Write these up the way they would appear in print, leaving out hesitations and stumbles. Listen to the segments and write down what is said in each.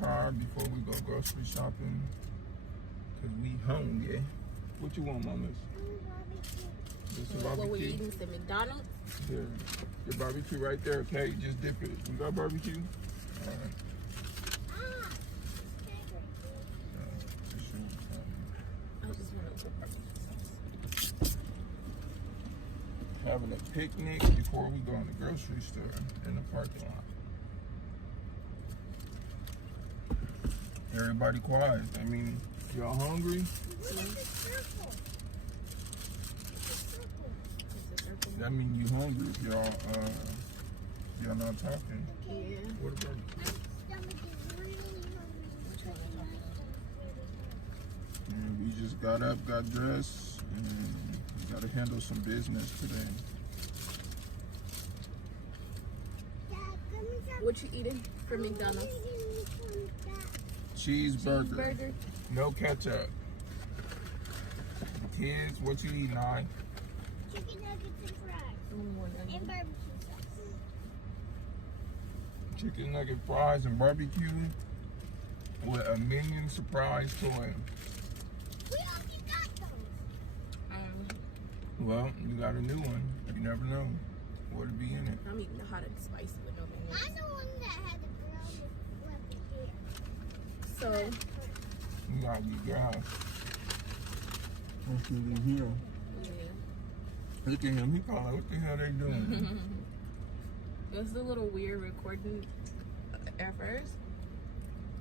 car before we go grocery shopping. Cause we hungry. What you want, mamas? This is What we barbecue. eating? Some McDonald's? Here. Your barbecue right there, okay? Just dip it. You got barbecue? Alright. I just want to Having a picnic before we go in the grocery store in the parking lot. Everybody quiet. I mean, y'all hungry? That means you hungry if y'all not talking. Yeah. What about you? And we just got up, got dressed, and we gotta handle some business today. What you eating for McDonald's? Cheeseburger. No ketchup. Kids, what you eating, I? Chicken nuggets and fries. And barbecue sauce. Chicken nugget fries and barbecue with a Minion surprise toy. We already got those. Well, you got a new one. You never know what'll be in it. I'm eating the hot and spicy with no mayonnaise. I'm the one that had the brown with here. So, You gotta get gas. What's in here? yeah. Look at him. He probably like, what the hell they doing? It was a little weird recording at first.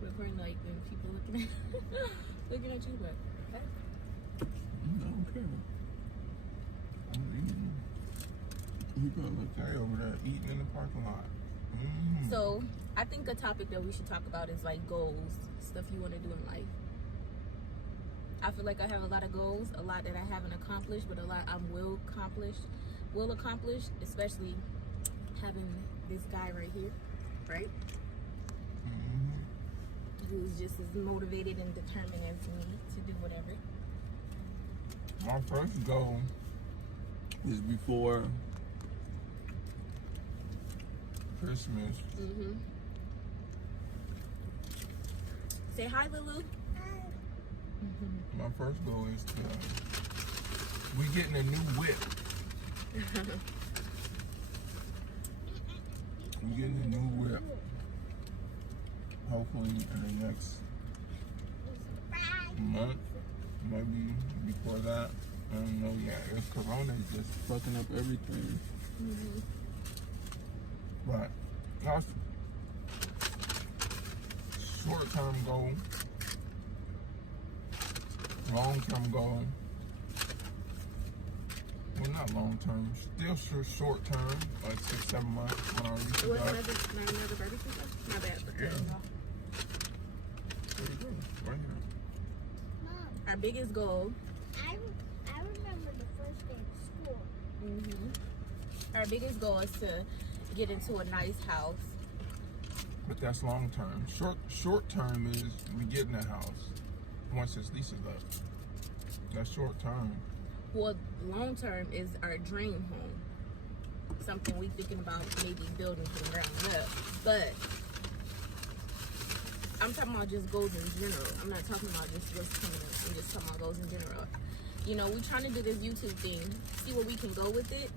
Recording like when people looking at looking at you, but okay. I don't care. I'm eating. He probably look okay over there eating in the parking lot. So I think a topic that we should talk about is like goals, stuff you want to do in life. I feel like I have a lot of goals, a lot that I haven't accomplished, but a lot I will accomplish, especially having this guy right here, right? Who's just as motivated and determined as me to do whatever. My first goal is before Christmas. Say hi, Lulu. My first goal is to we getting a new whip. We getting a new whip. Hopefully in the next month, maybe before that. I don't know yet. It's Corona is just fucking up everything. But that's short-term goal. Long-term goal. Well, not long-term. Still short-term, like 6-7 months when I reach Was that. another barbecue sauce? My bad for cutting you off. There you go. Right here. Mom, Our biggest goal. I remember the first day of school. Our biggest goal is to get into a nice house. But that's long-term. Short-term is we get in a house once this lease is up. That's short-term. Well, long term is our dream home. Something we thinking about maybe building from the ground up. But I'm talking about just goals in general. I'm not talking about just what's coming up. I'm just talking about goals in general. You know, we're trying to do this YouTube thing, see where we can go with it.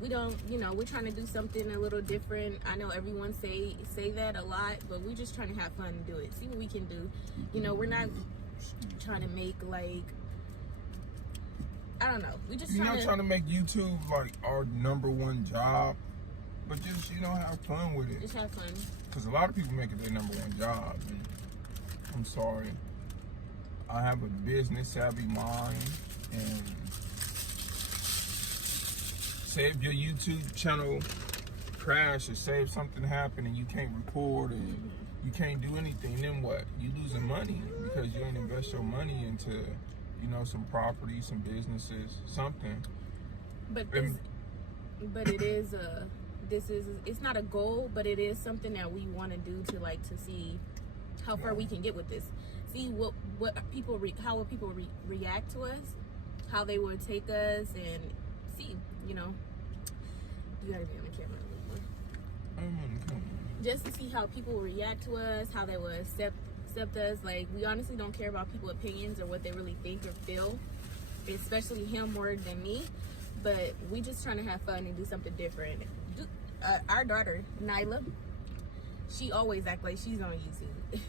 We don't, you know, we're trying to do something a little different. I know everyone say that a lot, but we're just trying to have fun and do it. See what we can do. You know, we're not trying to make like, I don't know. We just You're not trying to make YouTube like our #1 job, but just, you know, have fun with it. just have fun. Because a lot of people make it their #1 job. And I'm sorry. I have a business savvy mind, and say if your YouTube channel crash or say if something happened and you can't record and you can't do anything, then what? You losing money because you ain't invest your money into, you know, some property, some businesses, something. But it's not a goal, but it is something that we want to do to see how far we can get with this. See what people how will people react to us, how they would take us, and see, you know. You gotta be on the camera a little more. I'm on the camera. just to see how people will react to us, how they will accept us. Like, we honestly don't care about people's opinions or what they really think or feel, especially him more than me. But we just trying to have fun and do something different. Our daughter, Nyla, she always act like she's on YouTube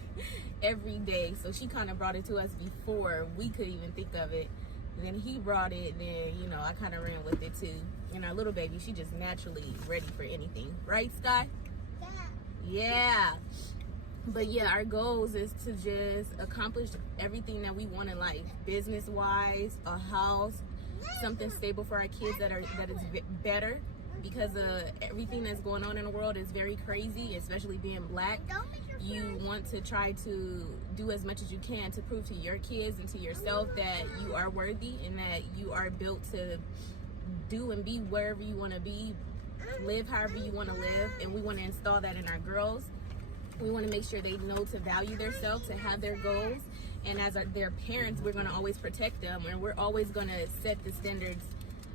every day. So she kind of brought it to us before we could even think of it. Then he brought it, and then, you know, I kind of ran with it too. And our little baby, she just naturally ready for anything. Right, Sky? Yeah. But yeah, our goals is to just accomplish everything that we want in life. Business-wise, a house, something stable for our kids that is better, because everything that's going on in the world is very crazy, especially being black. You want to try to do as much as you can to prove to your kids and to yourself that you are worthy and that you are built to do and be wherever you want to be, live however you want to live. And we want to install that in our girls. We want to make sure they know to value themselves, to have their goals. And as their parents, we're going to always protect them, and we're always going to set the standards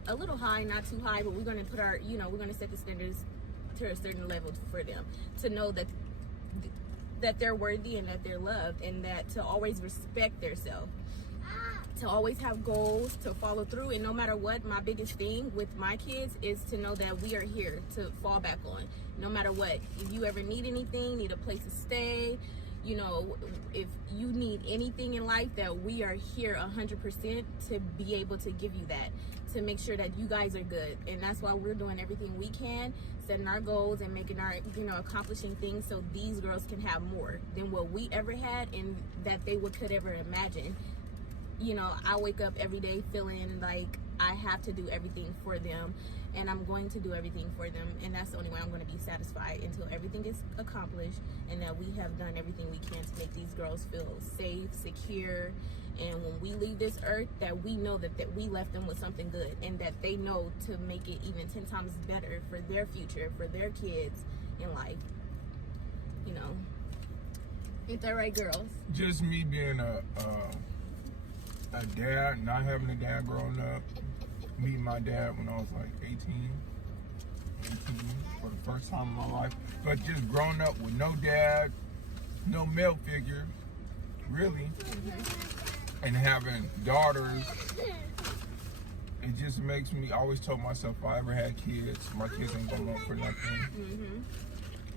a little high, not too high, but we're going to put our, you know, we're going to set the standards to a certain level for them, to know that they're worthy and that they're loved, and that to always respect themselves, to always have goals, to follow through. And no matter what, my biggest thing with my kids is to know that we are here to fall back on, no matter what. If you ever need anything, need a place to stay, you know, if you need anything in life, that we are here 100% to be able to give you that, to make sure that you guys are good. And that's why we're doing everything we can, setting our goals and making our, you know, accomplishing things so these girls can have more than what we ever had and that they could ever imagine. You know, I wake up every day feeling like I have to do everything for them, and I'm going to do everything for them, and that's the only way I'm going to be satisfied, until everything is accomplished and that we have done everything we can to make these girls feel safe, secure, and when we leave this earth, that we know that we left them with something good, and that they know to make it even 10 times better for their future, for their kids in life. You know, ain't that right, girls? Just me being a dad, not having a dad growing up, meeting my dad when I was like 18 for the first time in my life, but just growing up with no dad, no male figure, really, and having daughters, it just makes me, I always told myself, if I ever had kids, my kids ain't gonna look for nothing.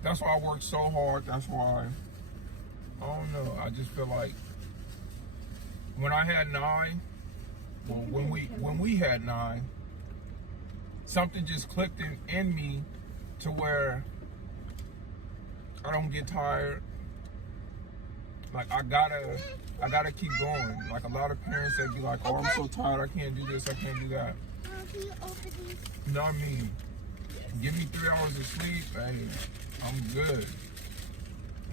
That's why I work so hard. That's why, I don't know, I just feel like when I had 9, well, when we had 9, something just clicked in me to where I don't get tired. Like, I gotta keep going. Like, a lot of parents, they'd be like, oh, I'm so tired, I can't do this, I can't do that. You know what I mean? Give me 3 hours of sleep, hey, I'm good.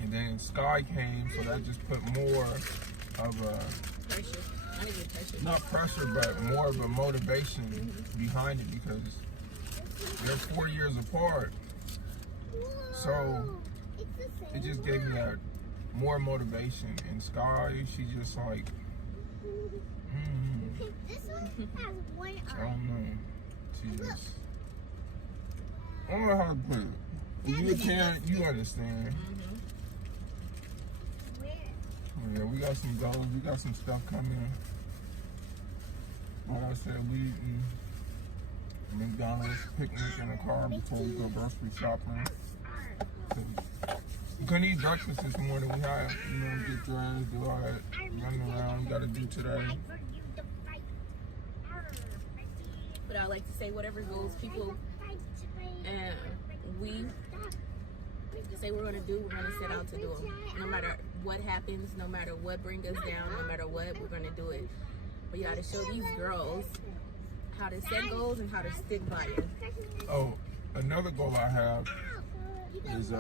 And then Sky came, so that just put more of a Pressure. I need pressure. Not pressure, but more of a motivation behind it, because they're 4 years apart. So it just gave me that more motivation. And Sky, she just like, This one has one I eye. don't know. She just, I don't know how to put it. If you can, you understand. Yeah, we got some goals. We got some stuff coming. Like I said, we eating McDonald's, picnic in the car before we go grocery shopping. We couldn't eat breakfast this morning. We had, you know, get dressed, do all that running around we got to do today. But I like to say, whatever goals people and we say we're going to do, we're going to set out to do them. No matter what happens, no matter what brings us down, no matter what, we're going to do it. We got to show these girls how to set goals and how to stick by it. Oh, another goal I have is,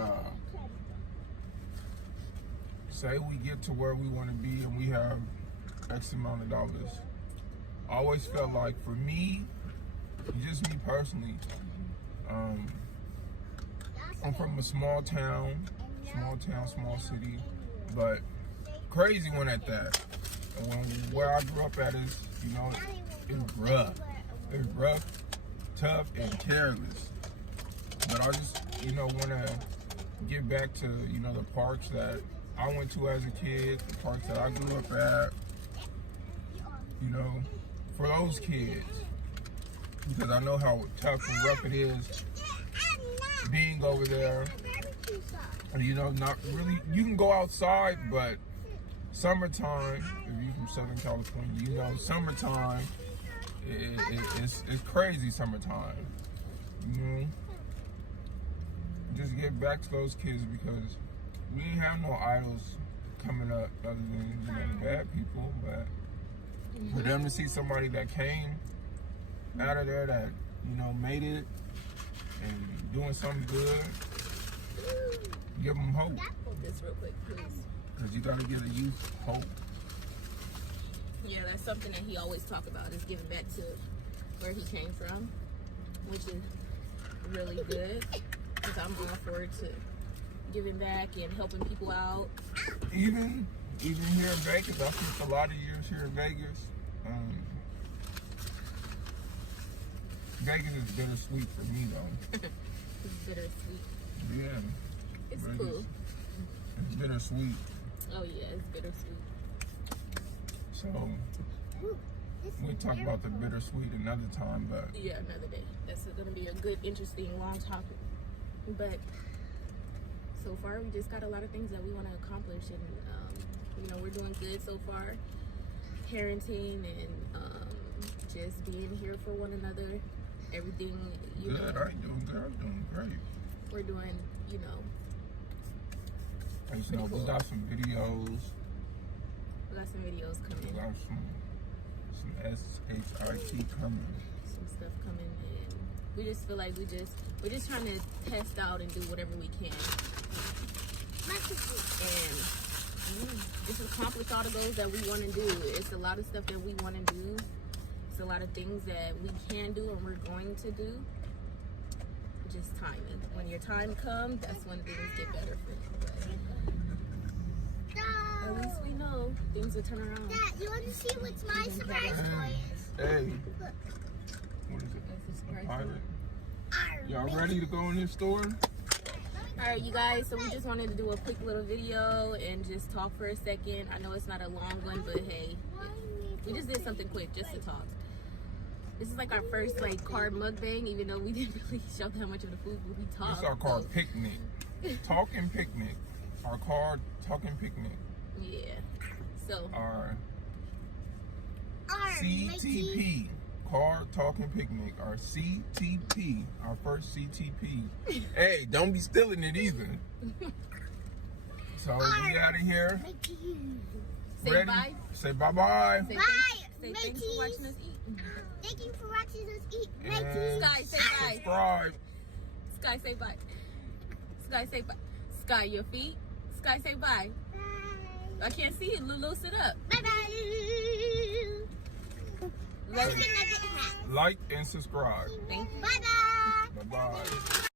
say we get to where we want to be and we have X amount of dollars. I always felt like, for me, just me personally, I'm from a small town, small city, but crazy one at that. And where I grew up at is, you know, it's rough. It's rough, tough, and careless. But I just, you know, want to give back to, you know, the parks that I went to as a kid, the parks that I grew up at, you know, for those kids. Because I know how tough and rough it is being over there. And, you know, not really, you can go outside, but summertime, if you're from Southern California, you know, summertime, it's crazy summertime. You know? Just get back to those kids because we ain't have no idols coming up other than, you know, bad people, but for them to see somebody that came out of there that, you know, made it and doing something good, give them hope. Hold this real quick, please. Because you got to give the youth hope. Yeah, that's something that he always talk about, is giving back to where he came from, which is really good. Because I'm all forward to giving back and helping people out. Even here in Vegas, I spent a lot of years here in Vegas. Vegas is bittersweet for me, though. It's bittersweet. Yeah. It's Vegas, cool. It's bittersweet. Oh yeah, it's bittersweet. So we'll talk about the bittersweet another time, but Yeah, another day. That's going to be a good, interesting, long topic. But so far, we just got a lot of things that we want to accomplish, and you know, we're doing good so far. Parenting and just being here for one another. Everything, you good. know. I ain't doing good. I'm doing great. We're doing, you know. And so we got some videos. We got some videos We coming. got some SHIT coming. Some stuff coming, and we just feel like we're just trying to test out and do whatever we can, and just accomplish all the goals that we want to do. It's a lot of stuff that we want to do. It's a lot of things that we can do and we're going to do. Just timing. When your time comes, that's when things get better for you. But at least we know things will turn around. Dad, you want to see what's my surprise toy is? Hey, Look. what is it? That's a surprise. A pirate? Iron Y'all Man. ready to go in this store? Alright, you guys, so we just wanted to do a quick little video and just talk for a second. I know it's not a long one, but hey, we just did something quick just to talk. This is like our first like card mukbang, even though we didn't really show that much of the food, but we talked. This is our card picnic. Talking picnic. Our card talking picnic. Yeah. So Our Iron CTP. Card talking picnic. Our CTP. Our first CTP. Hey, don't be stealing it either. So we out of here. say Ready? bye. Say bye-bye. Say Bye, thanks for mateys. watching us eat. Thank you for watching us eat. And Mateys. Sky, say bye. subscribe. Sky, say bye. Sky, say bye. Sky, your feet. Sky, say bye. Bye. I can't see it. Lulu, sit up. Bye bye. Let's- Nugget hat. Like and subscribe. Thank you. Bye bye. Bye-bye.